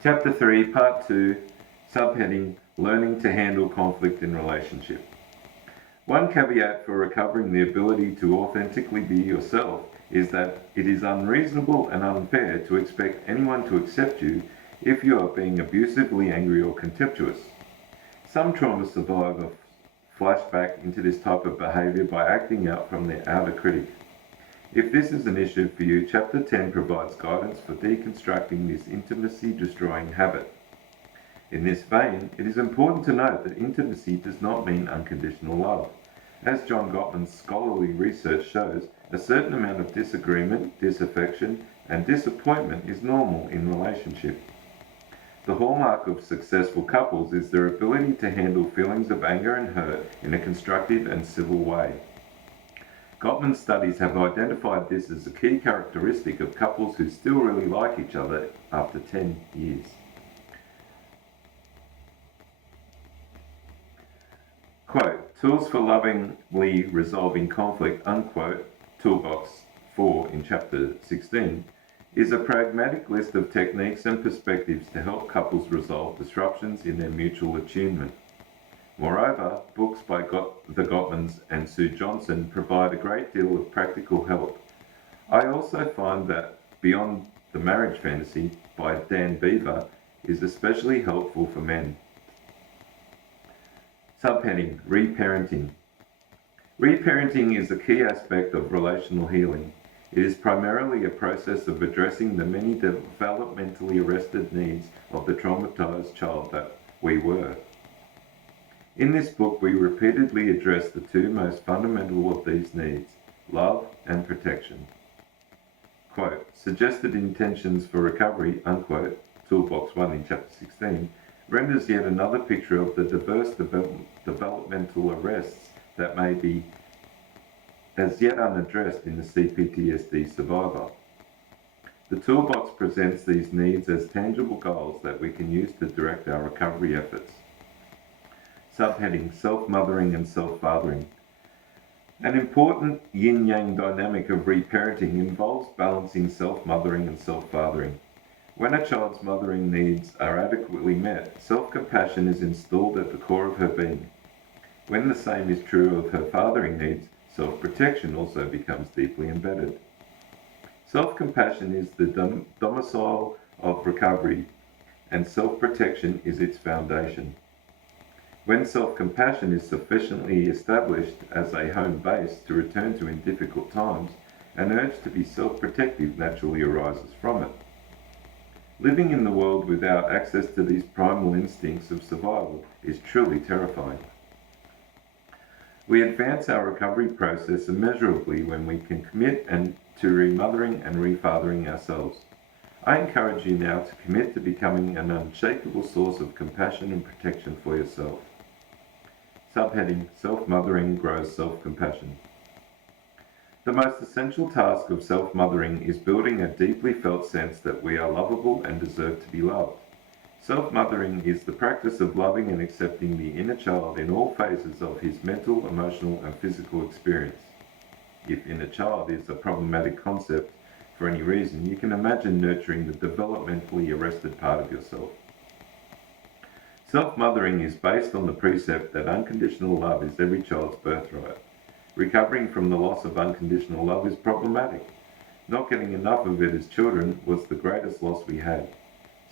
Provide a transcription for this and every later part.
Chapter 3, Part 2, subheading Learning to Handle Conflict in Relationship. One caveat for recovering the ability to authentically be yourself is that it is unreasonable and unfair to expect anyone to accept you if you are being abusively angry or contemptuous. Some trauma survivors flash back into this type of behavior by acting out from their outer critic. If this is an issue for you, Chapter 10 provides guidance for deconstructing this intimacy-destroying habit. In this vein, it is important to note that intimacy does not mean unconditional love. As John Gottman's scholarly research shows, a certain amount of disagreement, disaffection, and disappointment is normal in relationship. The hallmark of successful couples is their ability to handle feelings of anger and hurt in a constructive and civil way. Gottman's studies have identified this as a key characteristic of couples who still really like each other after 10 years. Quote, Tools for Lovingly Resolving Conflict, unquote, Toolbox 4 in Chapter 16, is a pragmatic list of techniques and perspectives to help couples resolve disruptions in their mutual attunement. Moreover, books by the Gottmans and Sue Johnson provide a great deal of practical help. I also find that Beyond the Marriage Fantasy by Dan Beaver is especially helpful for men. Subheading, Reparenting. Reparenting is a key aspect of relational healing. It is primarily a process of addressing the many developmentally arrested needs of the traumatized child that we were. In this book, we repeatedly address the two most fundamental of these needs, love and protection. Quote, Suggested intentions for recovery, unquote, Toolbox 1 in Chapter 16, renders yet another picture of the diverse developmental arrests that may be as yet unaddressed in the CPTSD survivor. The Toolbox presents these needs as tangible goals that we can use to direct our recovery efforts. Subheading, Self-Mothering and Self-Fathering. An important yin-yang dynamic of reparenting involves balancing self-mothering and self-fathering. When a child's mothering needs are adequately met, self-compassion is installed at the core of her being. When the same is true of her fathering needs, self-protection also becomes deeply embedded. Self-compassion is the domicile of recovery, and self-protection is its foundation. When self-compassion is sufficiently established as a home base to return to in difficult times, an urge to be self-protective naturally arises from it. Living in the world without access to these primal instincts of survival is truly terrifying. We advance our recovery process immeasurably when we can commit to remothering and refathering ourselves. I encourage you now to commit to becoming an unshakable source of compassion and protection for yourself. Subheading, Self-Mothering Grows Self-Compassion. The most essential task of self-mothering is building a deeply felt sense that we are lovable and deserve to be loved. Self-mothering is the practice of loving and accepting the inner child in all phases of his mental, emotional, and physical experience. If inner child is a problematic concept for any reason, you can imagine nurturing the developmentally arrested part of yourself. Self-mothering is based on the precept that unconditional love is every child's birthright. Recovering from the loss of unconditional love is problematic. Not getting enough of it as children was the greatest loss we had.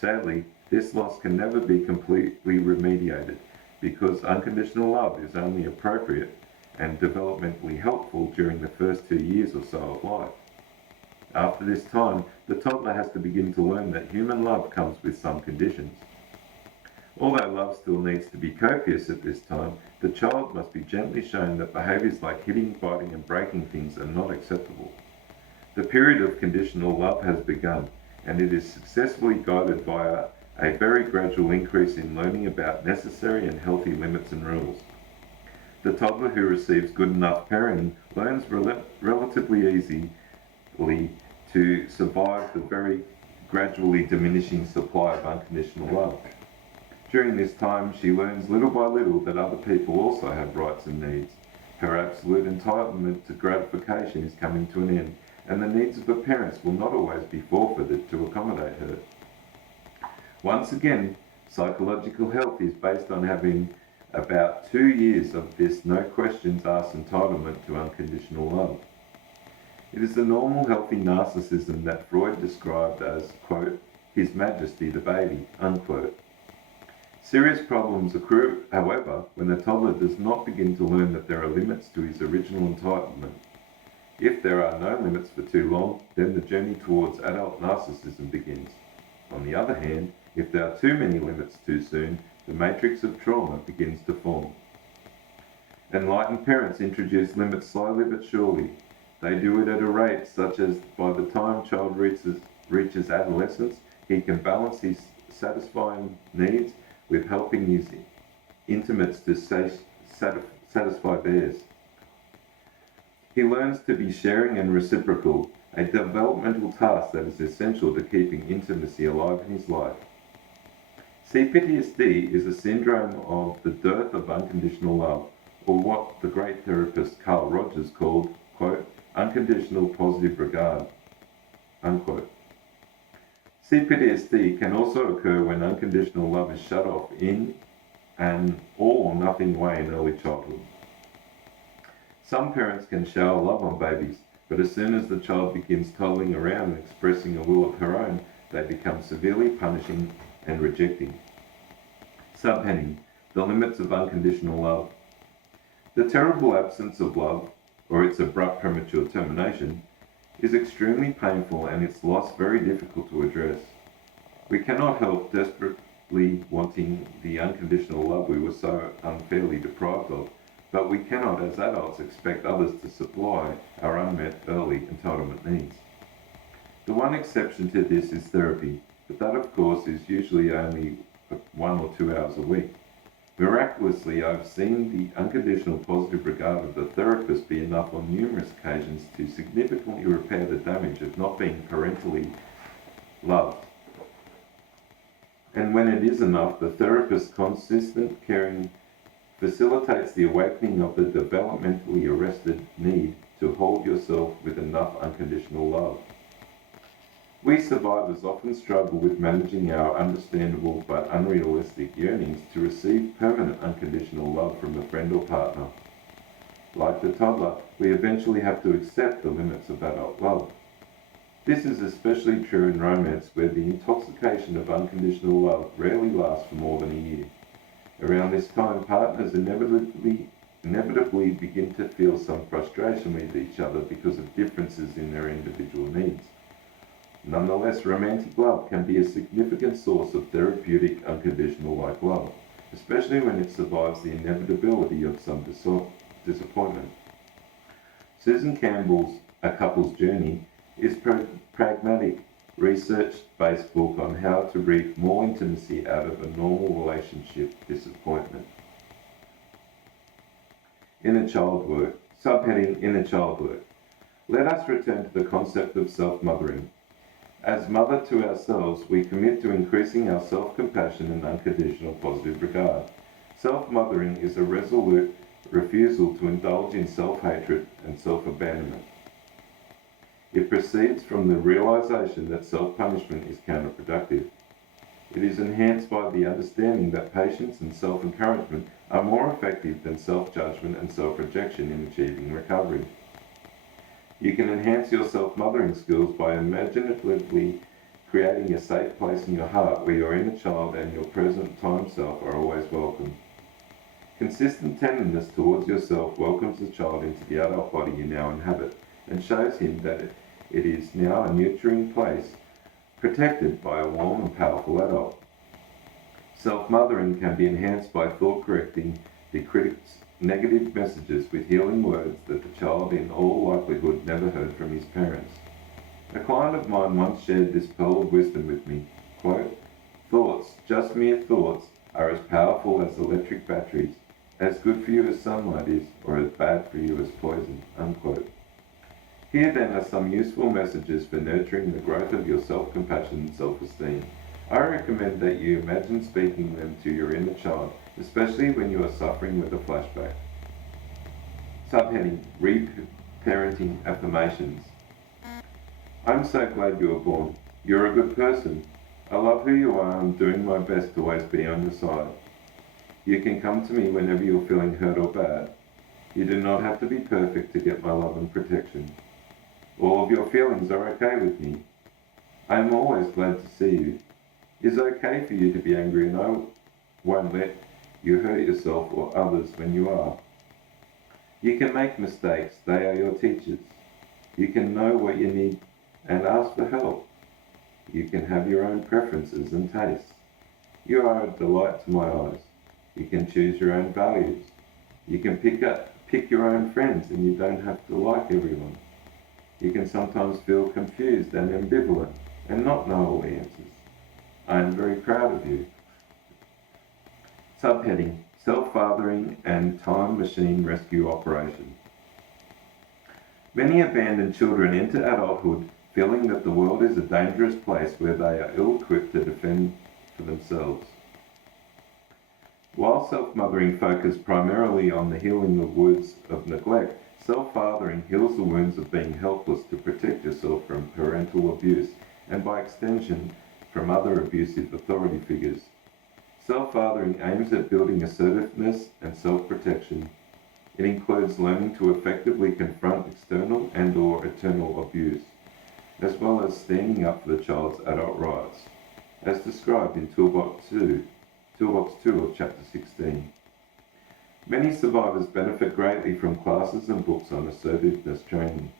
Sadly, this loss can never be completely remediated because unconditional love is only appropriate and developmentally helpful during the first 2 years or so of life. After this time, the toddler has to begin to learn that human love comes with some conditions. Although love still needs to be copious at this time, the child must be gently shown that behaviors like hitting, biting, and breaking things are not acceptable. The period of conditional love has begun, and it is successfully guided via a very gradual increase in learning about necessary and healthy limits and rules. The toddler who receives good enough parenting learns relatively easily to survive the very gradually diminishing supply of unconditional love. During this time, she learns little by little that other people also have rights and needs. Her absolute entitlement to gratification is coming to an end, and the needs of her parents will not always be forfeited to accommodate her. Once again, psychological health is based on having about 2 years of this no questions asked entitlement to unconditional love. It is the normal healthy narcissism that Freud described as, quote, His Majesty the baby, unquote. Serious problems occur, however, when the toddler does not begin to learn that there are limits to his original entitlement. If there are no limits for too long, then the journey towards adult narcissism begins. On the other hand, if there are too many limits too soon, the matrix of trauma begins to form. Enlightened parents introduce limits slowly but surely. They do it at a rate such as by the time child reaches adolescence, he can balance his satisfying needs with helping his intimates to satisfy theirs. He learns to be sharing and reciprocal, a developmental task that is essential to keeping intimacy alive in his life. PTSD is a syndrome of the dearth of unconditional love, or what the great therapist Carl Rogers called, quote, unconditional positive regard, unquote. PTSD can also occur when unconditional love is shut off in an all or nothing way in early childhood. Some parents can shower love on babies, but as soon as the child begins toddling around and expressing a will of her own, they become severely punishing and rejecting. Subheading: The limits of unconditional love. The terrible absence of love, or its abrupt premature termination, is extremely painful and its loss very difficult to address. We cannot help desperately wanting the unconditional love we were so unfairly deprived of, but we cannot as adults expect others to supply our unmet early entitlement needs. The one exception to this is therapy, but that of course is usually only 1 or 2 hours a week. Miraculously, I've seen the unconditional positive regard of the therapist be enough on numerous occasions to significantly repair the damage of not being parentally loved. And when it is enough, the therapist's consistent caring facilitates the awakening of the developmentally arrested need to hold yourself with enough unconditional love. We survivors often struggle with managing our understandable but unrealistic yearnings to receive permanent unconditional love from a friend or partner. Like the toddler, we eventually have to accept the limits of adult love. This is especially true in romance, where the intoxication of unconditional love rarely lasts for more than a year. Around this time, partners inevitably begin to feel some frustration with each other because of differences in their individual needs. Nonetheless, romantic love can be a significant source of therapeutic, unconditional-like love, especially when it survives the inevitability of some disappointment. Susan Campbell's A Couple's Journey is a pragmatic, research-based book on how to reap more intimacy out of a normal relationship disappointment. Inner child work. Subheading: Inner child work. Let us return to the concept of self-mothering. As mother to ourselves, we commit to increasing our self-compassion and unconditional positive regard. Self-mothering is a resolute refusal to indulge in self-hatred and self-abandonment. It proceeds from the realization that self-punishment is counterproductive. It is enhanced by the understanding that patience and self-encouragement are more effective than self-judgment and self-rejection in achieving recovery. You can enhance your self-mothering skills by imaginatively creating a safe place in your heart where your inner child and your present time self are always welcome. Consistent tenderness towards yourself welcomes the child into the adult body you now inhabit and shows him that it is now a nurturing place, protected by a warm and powerful adult. Self-mothering can be enhanced by thought-correcting the critic's negative messages with healing words that the child in all likelihood never heard from his parents. A client of mine once shared this pearl of wisdom with me, quote, "Thoughts, just mere thoughts, are as powerful as electric batteries, as good for you as sunlight is, or as bad for you as poison," unquote. Here then are some useful messages for nurturing the growth of your self-compassion and self-esteem. I recommend that you imagine speaking them to your inner child, especially when you are suffering with a flashback. Subheading: Reparenting affirmations. I'm so glad you were born. You're a good person. I love who you are and I'm doing my best to always be on your side. You can come to me whenever you're feeling hurt or bad. You do not have to be perfect to get my love and protection. All of your feelings are okay with me. I am always glad to see you. It's okay for you to be angry and I won't let you hurt yourself or others when you are. You can make mistakes, they are your teachers. You can know what you need and ask for help. You can have your own preferences and tastes. You are a delight to my eyes. You can choose your own values. You can pick your own friends and you don't have to like everyone. You can sometimes feel confused and ambivalent and not know all the answers. I am very proud of you. Subheading: Self-Fathering and Time Machine Rescue Operation. Many abandoned children enter adulthood feeling that the world is a dangerous place where they are ill-equipped to defend for themselves. While self-mothering focuses primarily on the healing of wounds of neglect, self-fathering heals the wounds of being helpless to protect yourself from parental abuse and, by extension, from other abusive authority figures. Self-fathering aims at building assertiveness and self-protection. It includes learning to effectively confront external and/or eternal abuse, as well as standing up for the child's adult rights, as described in Toolbox 2 of Chapter 16. Many survivors benefit greatly from classes and books on assertiveness training.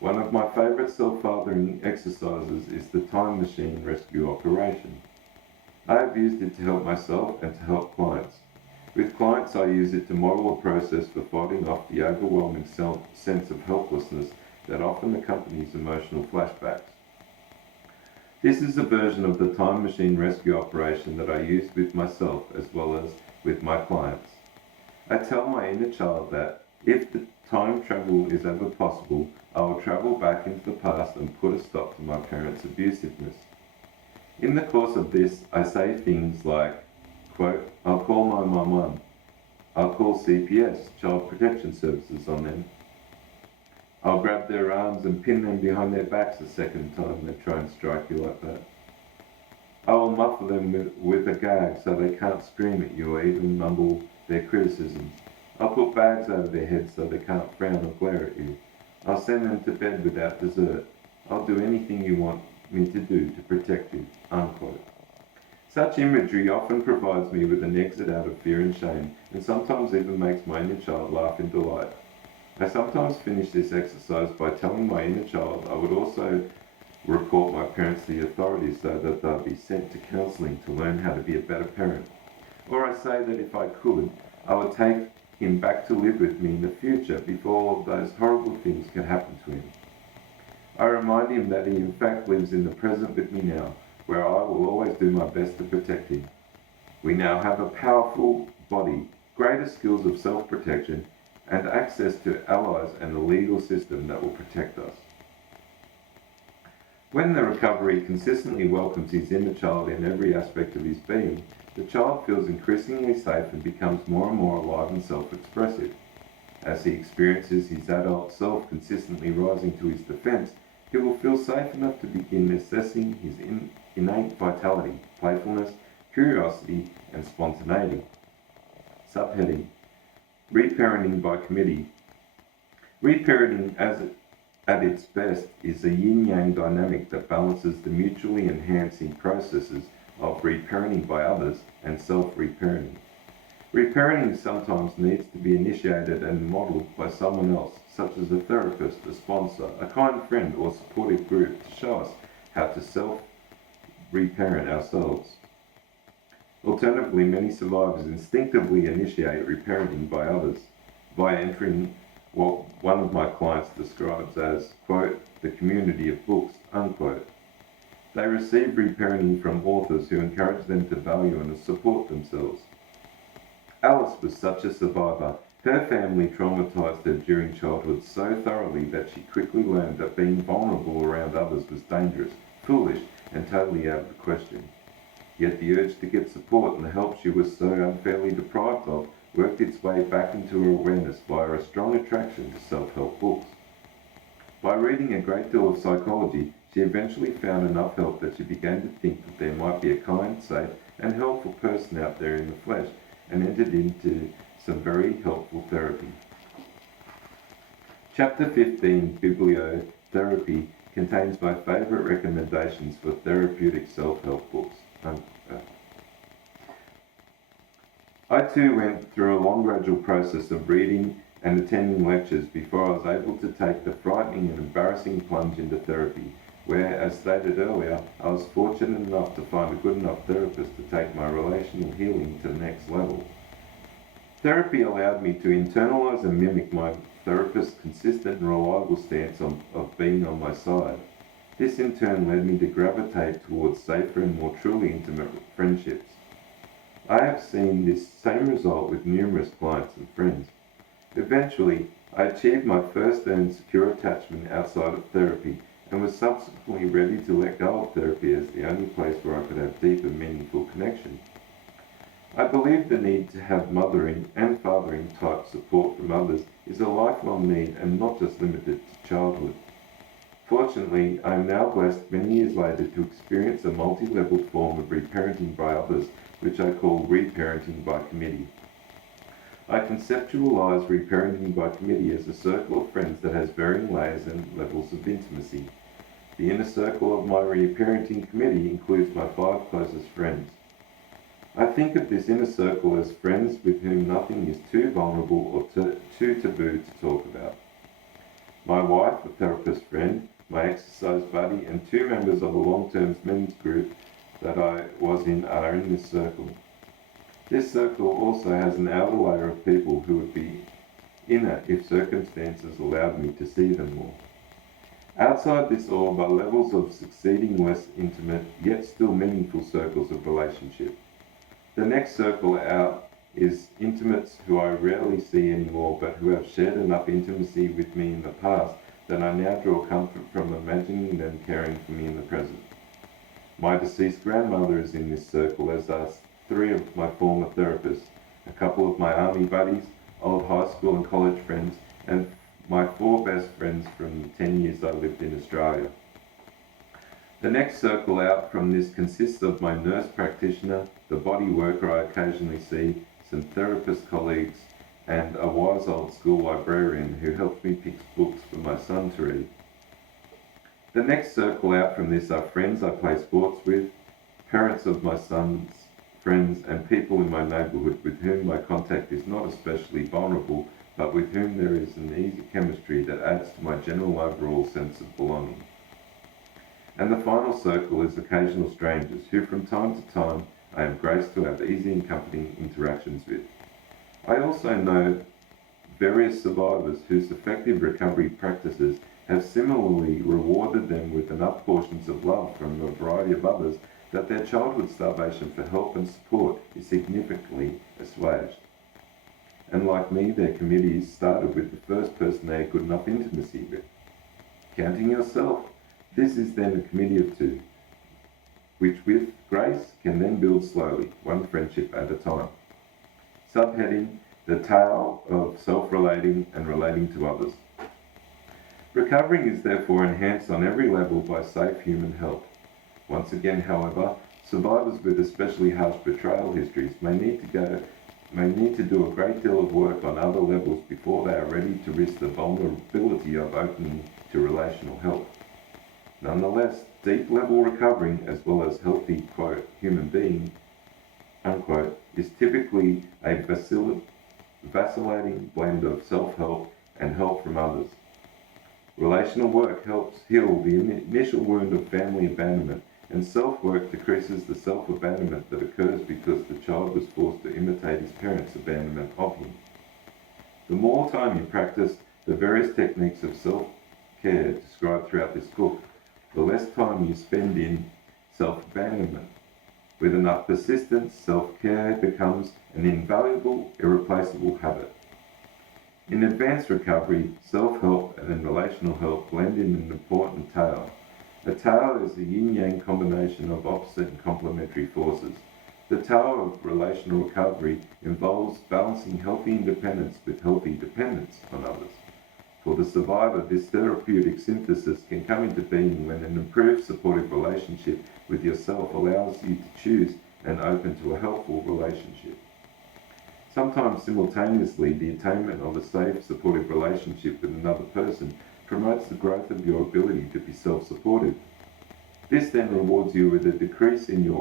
One of my favourite self-fathering exercises is the Time Machine Rescue Operation. I have used it to help myself and to help clients. With clients, I use it to model a process for fighting off the overwhelming sense of helplessness that often accompanies emotional flashbacks. This is a version of the Time Machine Rescue Operation that I use with myself as well as with my clients. I tell my inner child that if the time travel is ever possible, I will travel back into the past and put a stop to my parents' abusiveness. In the course of this, I say things like, quote, I'll call 911. I'll call CPS, Child Protection Services, on them. I'll grab their arms and pin them behind their backs a second time they try and strike you like that. I will muffle them with a gag so they can't scream at you or even mumble their criticisms. I'll put bags over their heads so they can't frown or glare at you. I'll send them to bed without dessert. I'll do anything you want me to do to protect you, unquote. Such imagery often provides me with an exit out of fear and shame, and sometimes even makes my inner child laugh in delight. I sometimes finish this exercise by telling my inner child I would also report my parents to the authorities so that they'll be sent to counselling to learn how to be a better parent. Or I say that if I could, I would take him back to live with me in the future before all of those horrible things can happen to him. I remind him that he in fact lives in the present with me now, where I will always do my best to protect him. We now have a powerful body, greater skills of self-protection, and access to allies and a legal system that will protect us. When the recovery consistently welcomes his inner child in every aspect of his being, the child feels increasingly safe and becomes more and more alive and self-expressive. As he experiences his adult self consistently rising to his defense, he will feel safe enough to begin assessing his innate vitality, playfulness, curiosity, and spontaneity. Subheading: Reparenting by Committee. Reparenting at its best is a yin-yang dynamic that balances the mutually enhancing processes of reparenting by others and self-reparenting. Reparenting sometimes needs to be initiated and modeled by someone else, such as a therapist, a sponsor, a kind friend, or supportive group to show us how to self-reparent ourselves. Alternatively, many survivors instinctively initiate reparenting by others by entering what one of my clients describes as, quote, the community of books, unquote. They receive reparenting from authors who encourage them to value and support themselves. Alice was such a survivor. Her family traumatized her during childhood so thoroughly that she quickly learned that being vulnerable around others was dangerous, foolish, and totally out of the question. Yet the urge to get support and the help she was so unfairly deprived of worked its way back into her awareness via a strong attraction to self-help books. By reading a great deal of psychology, She eventually found enough help that she began to think that there might be a kind, safe, and helpful person out there in the flesh, and entered into some very helpful therapy. Chapter 15, Biblio, Therapy, contains my favourite recommendations for therapeutic self-help books. I too went through a long gradual process of reading and attending lectures before I was able to take the frightening and embarrassing plunge into therapy, where, as stated earlier, I was fortunate enough to find a good enough therapist to take my relational healing to the next level. Therapy allowed me to internalise and mimic my therapist's consistent and reliable stance of being on my side. This in turn led me to gravitate towards safer and more truly intimate friendships. I have seen this same result with numerous clients and friends. Eventually, I achieved my first earned secure attachment outside of therapy and was subsequently ready to let go of therapy as the only place where I could have deep and meaningful connection. I believe the need to have mothering and fathering type support from others is a lifelong need and not just limited to childhood. Fortunately, I am now blessed many years later to experience a multi-level form of reparenting by others, which I call reparenting by committee. I conceptualize reparenting by committee as a circle of friends that has varying layers and levels of intimacy. The inner circle of my reparenting committee includes my 5 closest friends. I think of this inner circle as friends with whom nothing is too vulnerable or too taboo to talk about. My wife, a therapist friend, my exercise buddy, and 2 members of a long-term men's group that I was in are in this circle. This circle also has an outer layer of people who would be in it if circumstances allowed me to see them more. Outside this orb are levels of succeeding less intimate, yet still meaningful circles of relationship. The next circle out is intimates who I rarely see anymore, but who have shared enough intimacy with me in the past that I now draw comfort from imagining them caring for me in the present. My deceased grandmother is in this circle, as are 3 of my former therapists, a couple of my army buddies, old high school and college friends, and my 4 best friends from the 10 years I lived in Australia. The next circle out from this consists of my nurse practitioner, the body worker I occasionally see, some therapist colleagues, and a wise old school librarian who helps me pick books for my son to read. The next circle out from this are friends I play sports with, parents of my son's friends, and people in my neighbourhood with whom my contact is not especially vulnerable, but with whom there is an easy chemistry that adds to my general overall sense of belonging. And the final circle is occasional strangers who from time to time I am graced to have easy and comforting interactions with. I also know various survivors whose effective recovery practices have similarly rewarded them with enough portions of love from a variety of others that their childhood starvation for help and support is significantly assuaged. And like me, their committees started with the first person they had good enough intimacy with. Counting yourself, this is then a committee of 2, which with grace can then build slowly, one friendship at a time. Subheading, the tale of self-relating and relating to others. Recovering is therefore enhanced on every level by safe human help. Once again, however, survivors with especially harsh betrayal histories may need to do a great deal of work on other levels before they are ready to risk the vulnerability of opening to relational help. Nonetheless, deep-level recovery, as well as healthy, quote, human being, unquote, is typically a vacillating blend of self-help and help from others. Relational work helps heal the initial wound of family abandonment, and self-work decreases the self-abandonment that occurs because the child was forced to imitate his parents' abandonment of him. The more time you practice the various techniques of self-care described throughout this book, the less time you spend in self-abandonment. With enough persistence, self-care becomes an invaluable, irreplaceable habit. In advanced recovery, self-help and relational help blend in an important tale. A tale is a yin-yang combination of opposite and complementary forces. The tale of relational recovery involves balancing healthy independence with healthy dependence on others. For the survivor, this therapeutic synthesis can come into being when an improved supportive relationship with yourself allows you to choose and open to a helpful relationship. Sometimes simultaneously, the attainment of a safe, supportive relationship with another person promotes the growth of your ability to be self-supportive. This then rewards you with a decrease in your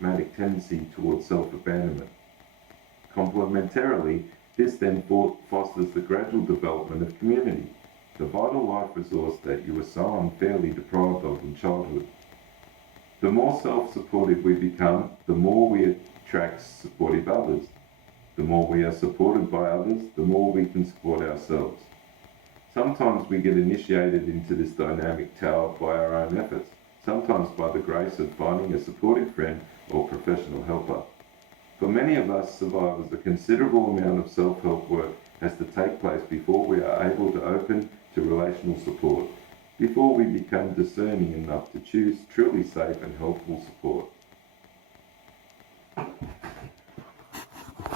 automatic tendency towards self-abandonment. Complementarily, this then fosters the gradual development of community, the vital life resource that you were so unfairly deprived of in childhood. The more self-supportive we become, the more we attract supportive others. The more we are supported by others, the more we can support ourselves. Sometimes we get initiated into this dynamic tower by our own efforts, sometimes by the grace of finding a supportive friend or professional helper. For many of us survivors, a considerable amount of self-help work has to take place before we are able to open to relational support, before we become discerning enough to choose truly safe and helpful support.